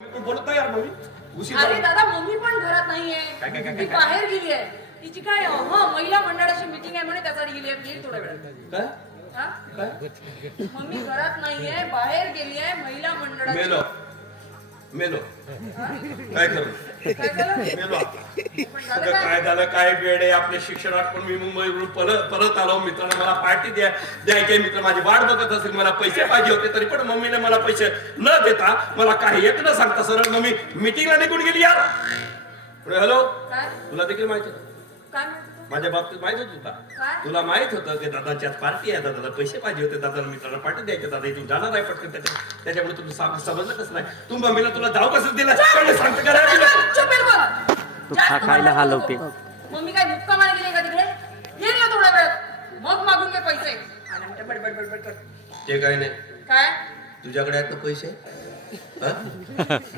तू बोलत नाही यार मम्मी. उशीर अरे झाला. दादा मम्मी पण घरात नाहीये. काय? ती बाहेर गेली आहे. तिची काय महिला मंडळाची मीटिंग आहे म्हणे त्यासाठी गेली आहे. येईल थोड्या वेळात. काय हा? काय मम्मी घरात नाहीये, बाहेर गेली आहे महिला मंडळाची. मेलो काय करू काय झालं? मेलो पण झालं सगळं काय? काय झालं काय वेळ आहे आपल्या शिक्षणात पण मी मुंबईवरून परत आलो. मित्रांनो मला पार्टी द्यायची मित्र माझी वाट बघत असेल. मला पैसे पाहिजे होते तरी पण मम्मीने मला पैसे न देता मला काही एक न सांगता सरळ मम्मी मीटिंगला निघून गेली यार. हॅलो काय तुला देखील माहिती होतं काय म्हणतो? माझ्या बाबतीत माहित होत होता. काय? तुला माहित होतं की दादाची आज पार्टी आहे. दादाला पैसे पाहिजे होते. दादाला मित्राला पार्टी द्यायची. दादा इथून जाणार आहे पटकन त्याच्यामुळे तुला समजलं कसं नाही. तू मम्मीला तुला जाऊ कसं दिलं सांगते का रे? चुप बिलकुल. तू जास्त खायला बोलू हलवते. नको. मम्मी काय मुक्कामाला गेली का तिकडे? येईल ना थोड्या वेळात. मग मागून घे पैसे. आणि म्हणते बडबड कर. ते काय नाही काय? तुझ्याकडे आहेत ना पैसे हा?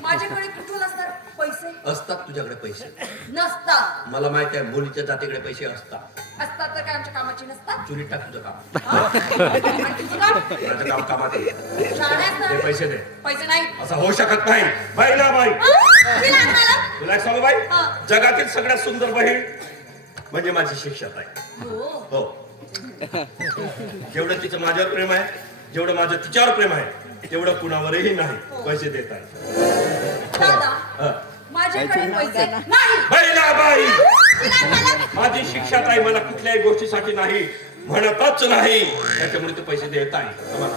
माझ्याकडे कुठून असतात पैसे? असतात तुझ्याकडे पैसे. नसतात. मला माहिती आहे मुलीच्या जातीकडे पैसे असतात. असतात तर काय आमच्या कामाची नसतात? चुलीत टाक तुझं काम. हा? आणि तुझं काम? माझं काम कामात आहे. शाळेत ना? ते पैसे दे. पैसे नाही. असं होऊ शकत नाही. बाई ना बाई दिला मला? तुला एक सांगू बाई हा. जगातील सगळ्यात सुंदर बहीण म्हणजे माझी शिक्षक आहे. हो. हो जेवढं तिचं माझ्यावर प्रेम आहे जेवढं माझं तिच्यावर प्रेम आहे तेवढं कुणावरही नाही. पैसे देत आहे दादा माझ्याकडे पैसे नाही. बाई ना बाई दिला मला? माझी शिक्षा ताई मला कुठल्याही गोष्टीसाठी नाही म्हणतच नाही. त्याच्यामुळे तू पैसे देत आहे आम्हाला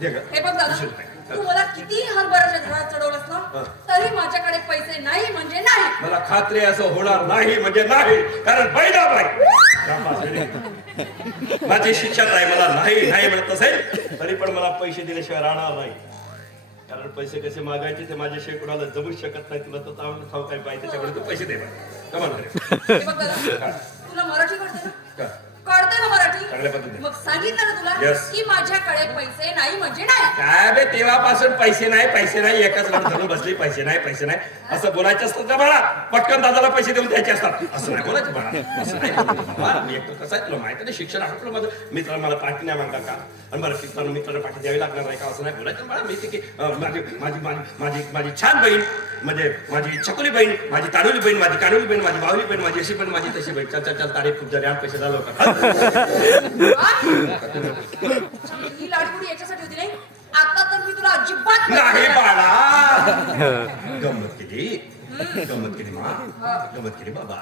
दे गं. हे बघ दादा दुसरं काय? तू मला किती हरभऱ्याच्या झाडात चढवलंस हा. ना तरी माझ्याकडे पैसे नाही म्हणजे नाही. मला खात्री आहे असं होणार नाही म्हणजे नाही. कारण बाई ना बाई माझी शिक्षा ताई मला नाही म्हणत असेल तरी पण मला पैसे दिल्याशिवाय राहणार नाही. कारण पैसे कसे मागायचे ते माझ्याशिवाय कोणाला जमूच शकत नाही. तुला तर चांगलं ठाऊक आहे पाहिजे त्याच्यामुळे तू पैसे दे कमाल हे बघ दादा तुला मराठी कळते ना? कळते ना मराठी? चांगल्या पद्धतीने. मग सांगितलं ना तुला Yes. की माझ्याकडे पैसे नाही म्हणजे नाही. काय बे तेव्हापासून पैसे नाही एकाच लढत धरून बसली. पैसे नाही असं बोलायचं असतं का बाळा? पटकन दादाला पैसे देऊन द्यायचे असतात असं नाही बोलायचं बाळा. असं नाही बोलायचं बाबा. मी एकटं कसं आहे तुला माहिती नाही शिक्षण आटलं माझं. मित्रांना मला पार्टी नाही मागणार का? आणि मला मित्रांना पार्टी द्यावी लागणार नाही का? असं नाही बोलायचं बाळा. मी की माझी छान बहीण म्हणजे माझी छकुली बहीण माझी तारुली बहीण माझी कानुली बहीण माझी बावली बहीण माझी अशी पण माझी तशी बहीण. चल तारीख खूप झाली. 8 पैसे झालं होतं. ही लाडकुडी याच्यासाठी होती नाही. आता तर मी तुला अजिबात नाही बाळा. गंमत केली मा गंमत केली बाबा.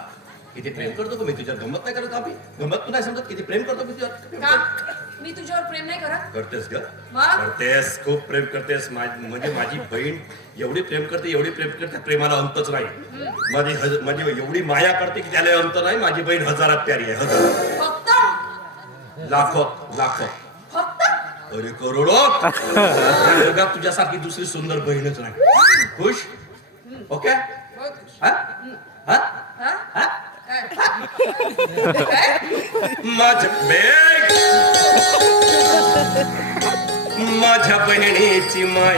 किती प्रेम करतो का मी तुझ्यावर? गंमत नाही करत आम्ही. गंमत तू नाही समजत किती प्रेम करतो मी का? तुझ्यावर. मी तुझ्यावर प्रेम नाही करत. करतेस ग मग? करतेस खूप प्रेम करतेस. म्हणजे माझी बहीण एवढी प्रेम करते प्रेमाला अंतच नाही. माझी एवढी माया करते की त्याला अंत नाही. माझी बहीण हजारात प्यारी आहे. हजार फक्त लाखो फक्त अरे करोडो या जगात तुझ्यासारखी दुसरी सुंदर बहीणच नाही. खुश ओके बहुत खुश. हा हा हा? हा काय? माझ्या बहिणीची माय